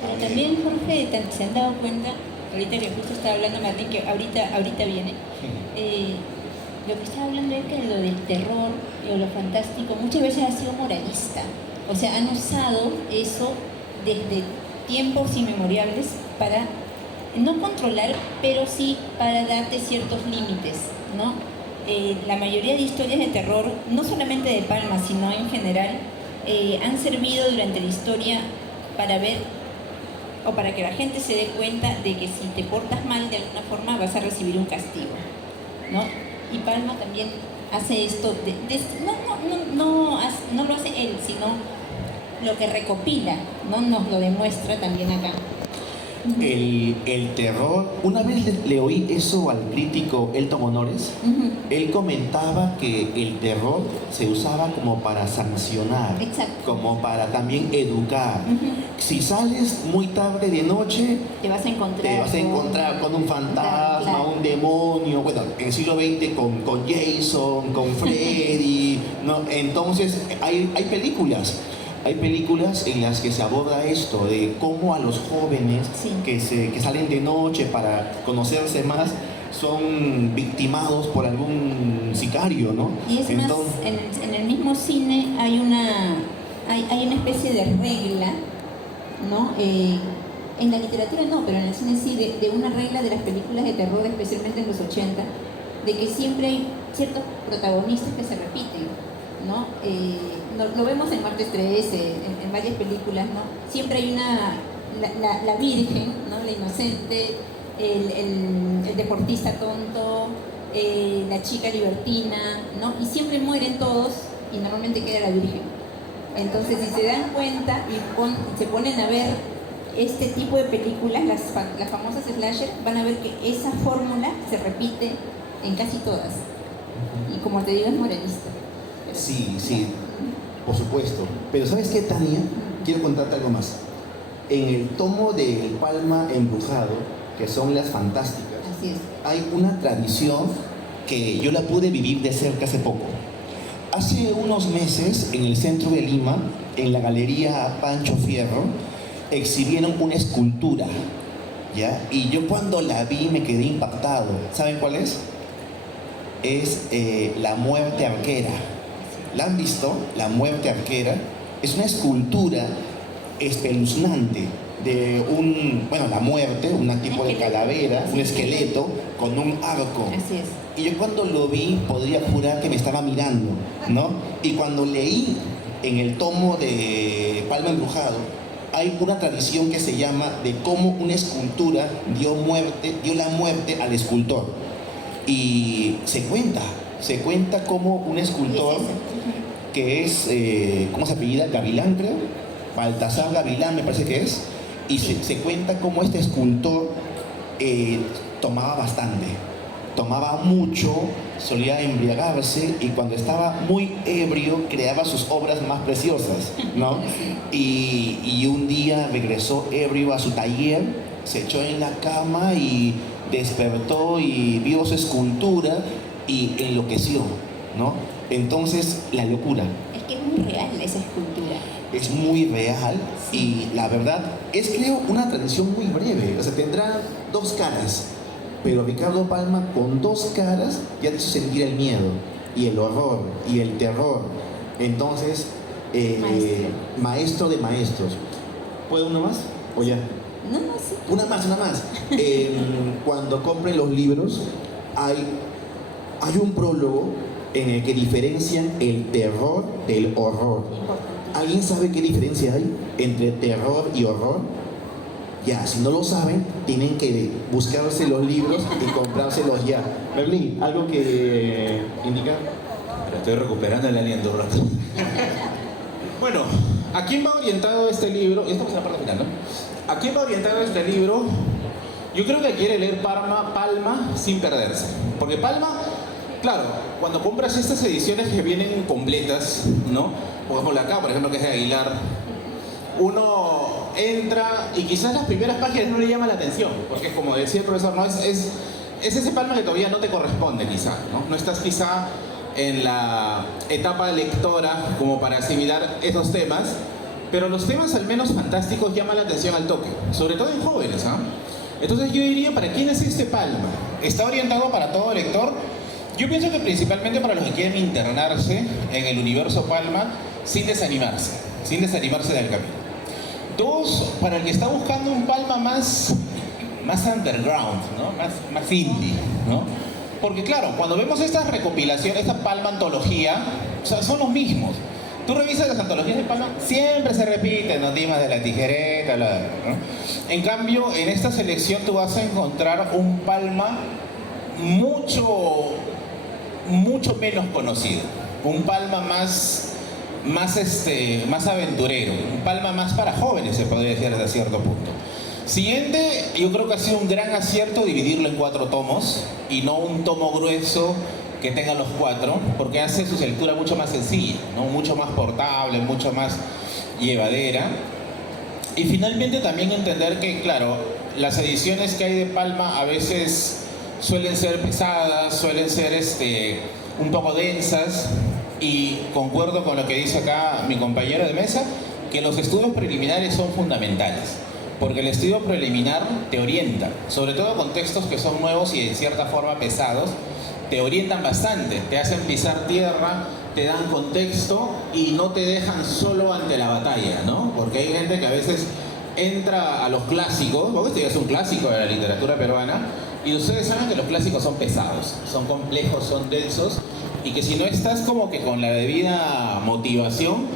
Pero también, Jorge, se han dado cuenta, ahorita que justo estaba hablando Martín, que ahorita viene, lo que estaba hablando es que lo del terror o lo fantástico muchas veces ha sido moralista. O sea, han usado eso desde tiempos inmemoriales para no controlar, pero sí para darte ciertos límites, ¿no? La mayoría de historias de terror, no solamente de Palma, sino en general, han servido durante la historia para ver o para que la gente se dé cuenta de que si te portas mal de alguna forma vas a recibir un castigo, ¿no? Y Palma también hace esto, no lo hace él, sino lo que recopila, ¿no? Nos lo demuestra también acá. El terror, una vez le oí eso al crítico Elton Honores. Él comentaba que el terror se usaba como para sancionar, como para también educar. Si sales muy tarde de noche, te vas a encontrar con un fantasma, claro, un demonio. Bueno, en el siglo XX con Jason, con Freddy, ¿no? Entonces hay películas en las que se aborda esto, de cómo a los jóvenes que salen de noche para conocerse más son victimados por algún sicario, ¿no? Y es más, en el mismo cine hay una especie de regla, ¿no? En la literatura no, pero en el cine sí, de una regla de las películas de terror, especialmente en los 80, de que siempre hay ciertos protagonistas que se repiten, ¿no? Lo vemos en Martes 13, en varias películas, ¿no? Siempre hay la virgen, ¿no? La inocente, el deportista tonto, la chica libertina, ¿no? Y siempre mueren todos y normalmente queda la virgen. Entonces, si se dan cuenta y se ponen a ver este tipo de películas, las famosas slasher, van a ver que esa fórmula se repite en casi todas. Y como te digo, es moralista. Sí, por supuesto. Pero ¿sabes qué, Tania? Quiero contarte algo más. En el tomo del Palma Embrujado, que son las fantásticas, así es, hay una tradición que yo la pude vivir de cerca hace poco. Hace unos meses, en el centro de Lima, en la Galería Pancho Fierro, exhibieron una escultura, ¿ya? Y yo cuando la vi me quedé impactado. ¿Saben cuál es? Es la muerte arquera. ¿La han visto? La muerte arquera. Es una escultura espeluznante de la muerte, un tipo de calavera, un esqueleto con un arco. Así es. Y yo cuando lo vi podría jurar que me estaba mirando, ¿no? Y cuando leí en el tomo de Palma Embrujado, hay una tradición que se llama de cómo una escultura dio la muerte al escultor. Y se cuenta cómo un escultor que es, ¿cómo se apellida? Gavilán, creo. Baltasar Gavilán, me parece que es. Y se cuenta cómo este escultor tomaba bastante. Tomaba mucho, solía embriagarse y cuando estaba muy ebrio creaba sus obras más preciosas, ¿no? Y un día regresó ebrio a su taller, se echó en la cama y despertó y vio su escultura y enloqueció, ¿no? Entonces, la locura. Es que es muy real esa escultura. Es muy real y la verdad es, creo, una tradición muy breve. O sea, tendrá dos caras. Pero Ricardo Palma, con dos caras, ya te hizo sentir el miedo, y el horror, y el terror. Entonces, maestro de maestros. ¿Puedo uno más? ¿O ya? No, sí. Una más. Cuando compren los libros, hay un prólogo en el que diferencian el terror del horror. ¿Alguien sabe qué diferencia hay entre terror y horror? Ya, si no lo saben, tienen que buscarse los libros y comprárselos ya. Merlín, ¿algo que indica? Pero estoy recuperando el aliento un rato. Bueno, ¿a quién va orientado este libro? Estamos en la parte final, ¿no? ¿A quién va orientado este libro? Yo creo que quiere leer Palma sin perderse. Porque Palma, claro, cuando compras estas ediciones que vienen completas, ¿no? Por ejemplo, acá, por ejemplo, que es de Aguilar, uno entra y quizás las primeras páginas no le llama la atención, porque es como decía el profesor, ¿no? Es ese Palma que todavía no te corresponde quizá, ¿no? No estás quizá en la etapa lectora como para asimilar esos temas, pero los temas al menos fantásticos llaman la atención al toque, sobre todo en jóvenes, ¿ah? Entonces yo diría, ¿para quién es este Palma? ¿Está orientado para todo lector? Yo pienso que principalmente para los que quieren internarse en el universo Palma sin desanimarse del camino. Dos, para el que está buscando un Palma más underground, ¿no? Más indie, ¿no? Porque claro, cuando vemos estas recopilaciones, esta Palma antología, o sea, son los mismos. Tú revisas las antologías de Palma, siempre se repiten, ¿no? Dimas de la tijereta, ¿no? En cambio, en esta selección tú vas a encontrar un Palma mucho menos conocido. Un Palma más aventurero, un Palma más para jóvenes, se podría decir hasta cierto punto. Siguiente, yo creo que ha sido un gran acierto dividirlo en 4 tomos y no un tomo grueso que tenga los 4, porque hace su lectura mucho más sencilla, ¿no? Mucho más portable, mucho más llevadera. Y finalmente también entender que, claro, las ediciones que hay de Palma a veces suelen ser pesadas, suelen ser un poco densas, y concuerdo con lo que dice acá mi compañero de mesa, que los estudios preliminares son fundamentales, porque el estudio preliminar te orienta, sobre todo con textos que son nuevos y en cierta forma pesados, te orientan bastante, te hacen pisar tierra, te dan contexto y no te dejan solo ante la batalla, ¿no? Porque hay gente que a veces entra a los clásicos, porque este ya es un clásico de la literatura peruana, y ustedes saben que los clásicos son pesados, son complejos, son densos, y que si no estás como que con la debida motivación,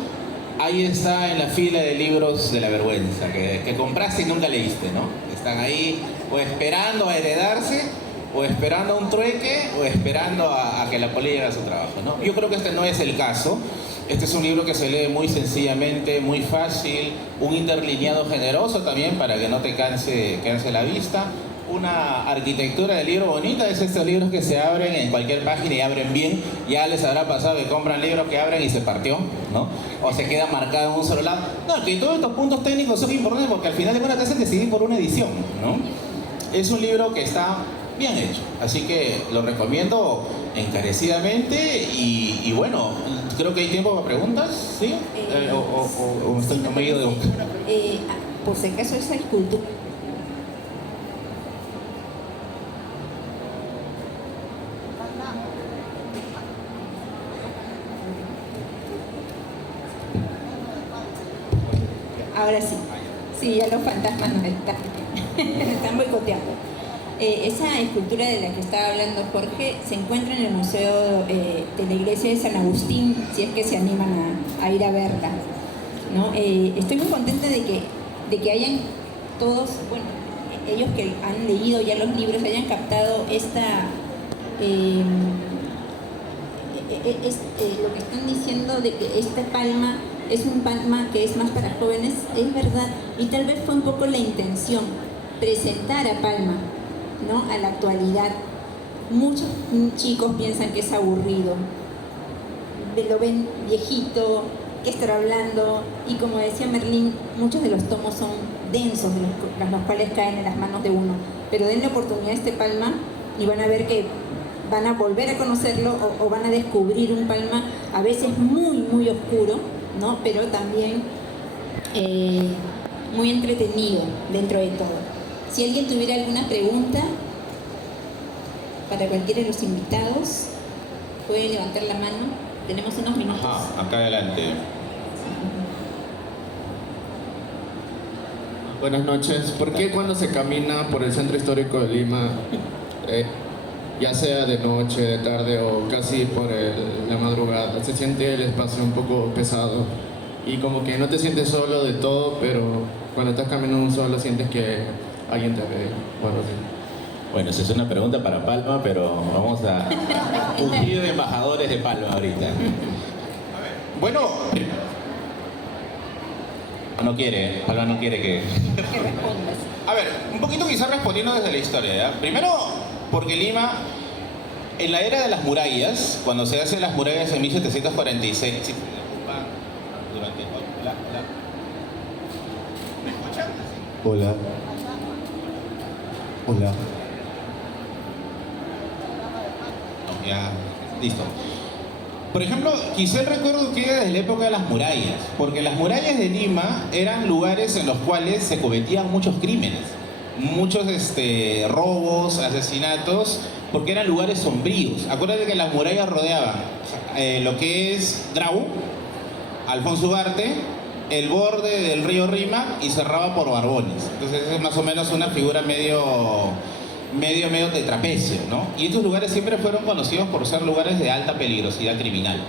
ahí está en la fila de libros de la vergüenza, que compraste y nunca leíste, ¿no? Están ahí o esperando a heredarse, o esperando a un trueque, o esperando a que la poli haga su trabajo, ¿no? Yo creo que este no es el caso. Este es un libro que se lee muy sencillamente, muy fácil, un interlineado generoso también para que no te canse la vista. Una arquitectura de libro bonita, es estos libros que se abren en cualquier página y abren bien. Ya les habrá pasado que compran libros que abren y se partió, ¿no? O se queda marcado en un solo lado. No, que todos estos puntos técnicos son importantes porque al final de cuentas te hacen decidir por una edición, ¿no? Es un libro que está bien hecho, así que lo recomiendo encarecidamente y bueno, creo que hay tiempo para preguntas, ¿sí? ¿O estoy no me he ido de boca? Por si acaso esa escultura Ahora sí. Sí, ya los fantasmas nos están, nos están boicoteando. Esa escultura de la que estaba hablando Jorge se encuentra en el Museo de la Iglesia de San Agustín, si es que se animan a ir a verla, ¿no? Estoy muy contenta de que hayan todos, bueno, ellos que han leído ya los libros, hayan captado lo que están diciendo de que esta palma es un palma que es más para jóvenes, es verdad, y tal vez fue un poco la intención, presentar a Palma, ¿no?, a la actualidad. Muchos chicos piensan que es aburrido, lo ven viejito, que estará hablando, y como decía Merlín, muchos de los tomos son densos, los cuales caen en las manos de uno, pero den la oportunidad a este Palma y van a ver que van a volver a conocerlo o van a descubrir un Palma a veces muy, muy oscuro, ¿no?, pero también muy entretenido dentro de todo. Si alguien tuviera alguna pregunta para cualquiera de los invitados, pueden levantar la mano. Tenemos unos minutos. Ajá, acá adelante. Buenas noches. ¿Por qué cuando se camina por el centro histórico de Lima, ya sea de noche, de tarde o casi por la madrugada, se siente el espacio un poco pesado? Y como que no te sientes solo de todo, pero cuando estás caminando solo sientes que alguien te ve. Bueno, sí. Bueno, esa es una pregunta para Palma, pero vamos a un giro de embajadores de Palma ahorita. Bueno, Palma no quiere que respondas. A ver, un poquito quizás respondiendo desde la historia, ¿ya? Primero, porque Lima, en la era de las murallas, cuando se hacen las murallas en 1746, ¿me escuchan? Hola. Hola. No, ya, listo. Por ejemplo, quizá el recuerdo que desde la época de las murallas, porque las murallas de Lima eran lugares en los cuales se cometían muchos crímenes, muchos robos, asesinatos, porque eran lugares sombríos. Acuérdate que las murallas rodeaban lo que es Grau, Alfonso Ugarte, el borde del río Rima y cerraba por Barbones. Entonces es más o menos una figura medio de trapecio, ¿no? Y estos lugares siempre fueron conocidos por ser lugares de alta peligrosidad criminal.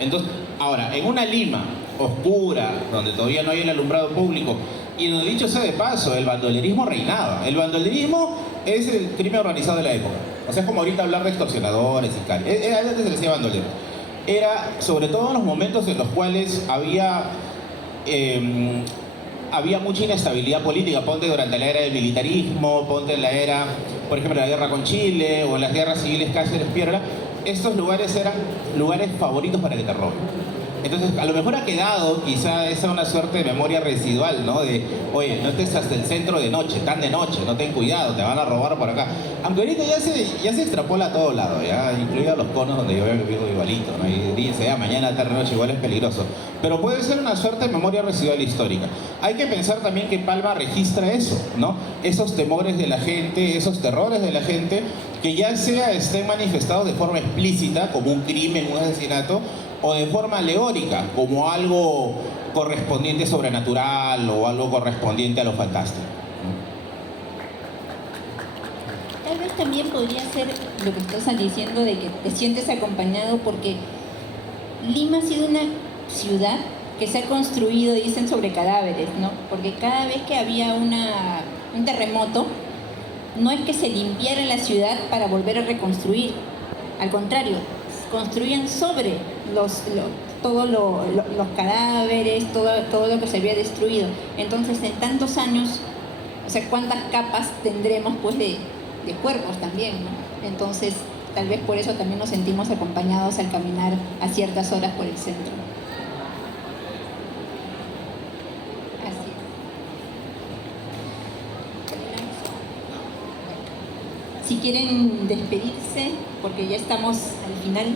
Entonces, ahora, en una Lima oscura, donde todavía no hay el alumbrado público, y donde, dicho sea de paso, el bandolerismo reinaba. El bandolerismo es el crimen organizado de la época. O sea, es como ahorita hablar de extorsionadores y tal. Antes se le decía bandolero. Era, sobre todo en los momentos en los cuales había mucha inestabilidad política. Ponte durante la era del militarismo, ponte en la era, por ejemplo, la guerra con Chile o en las guerras civiles Cáceres-Piedra. Estos lugares eran lugares favoritos para que te roben. Entonces, a lo mejor ha quedado quizá esa una suerte de memoria residual, ¿no? De, oye, no estés hasta el centro de noche, tan de noche, no ten cuidado, te van a robar por acá. Aunque ahorita ya se extrapola a todos lados, ya, incluidos los conos donde yo vivo igualito, ¿no? Y dice, mañana, tarde, noche, igual es peligroso. Pero puede ser una suerte de memoria residual histórica. Hay que pensar también que Palma registra eso, ¿no? Esos temores de la gente, esos terrores de la gente, que ya sea estén manifestados de forma explícita, como un crimen, un asesinato, o de forma alegórica, como algo correspondiente sobrenatural o algo correspondiente a lo fantástico. Tal vez también podría ser lo que estás diciendo de que te sientes acompañado, porque Lima ha sido una ciudad que se ha construido, dicen, sobre cadáveres, ¿no? Porque cada vez que había un terremoto, no es que se limpiara la ciudad para volver a reconstruir, al contrario, construían sobre todos los cadáveres, todo lo que se había destruido. Entonces, en tantos años, o sea, ¿cuántas capas tendremos pues de cuerpos también, ¿no? Entonces, tal vez por eso también nos sentimos acompañados al caminar a ciertas horas por el centro. Así es. Si quieren despedirse, porque ya estamos al final.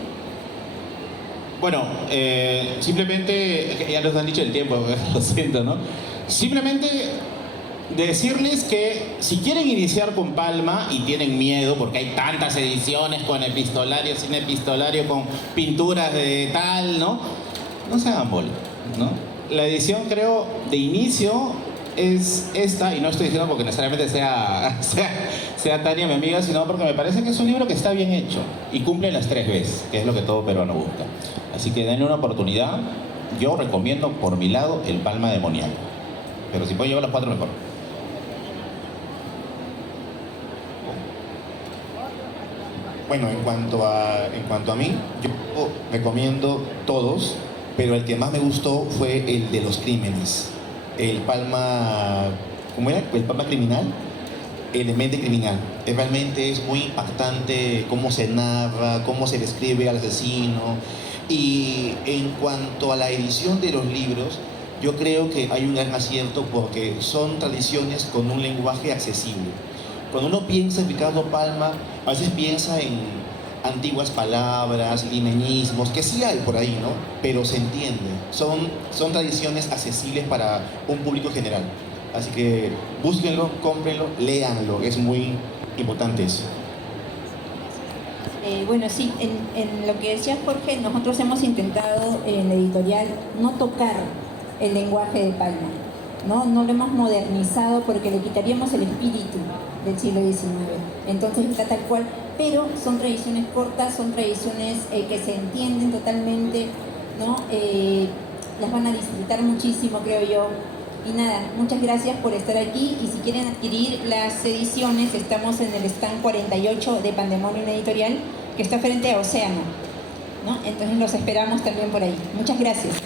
Bueno, simplemente, ya nos han dicho el tiempo, lo siento, ¿no? Simplemente decirles que si quieren iniciar con Palma y tienen miedo porque hay tantas ediciones con epistolario, sin epistolario, con pinturas de tal, ¿no? No se hagan bola, ¿no? La edición, creo, de inicio es esta, y no estoy diciendo porque necesariamente sea Tania mi amiga, sino porque me parece que es un libro que está bien hecho y cumple las 3 veces, que es lo que todo peruano busca. Así que denle una oportunidad. Yo recomiendo, por mi lado, El Palma Demoníaco. Pero si puedo llevar los 4, mejor. Bueno, en cuanto a mí, yo recomiendo todos, pero el que más me gustó fue el de los crímenes. El Palma, ¿cómo era? El Palma Criminal, el mente criminal. Realmente es muy impactante cómo se narra, cómo se describe al asesino. Y en cuanto a la edición de los libros, yo creo que hay un gran acierto porque son tradiciones con un lenguaje accesible. Cuando uno piensa en Ricardo Palma, a veces piensa en antiguas palabras, limeñismos, que sí hay por ahí, ¿no? Pero se entiende. Son tradiciones accesibles para un público general. Así que búsquenlo, cómprenlo, léanlo. Es muy importante eso. Bueno, sí, en lo que decía Jorge, nosotros hemos intentado en la editorial no tocar el lenguaje de Palma, ¿no? No lo hemos modernizado porque le quitaríamos el espíritu del siglo XIX. Entonces está tal cual, pero son tradiciones cortas, son tradiciones que se entienden totalmente, ¿no? Las van a disfrutar muchísimo, creo yo. Y nada, muchas gracias por estar aquí, y si quieren adquirir las ediciones, estamos en el stand 48 de Pandemonium Editorial, que está frente a Océano, ¿no? Entonces los esperamos también por ahí. Muchas gracias.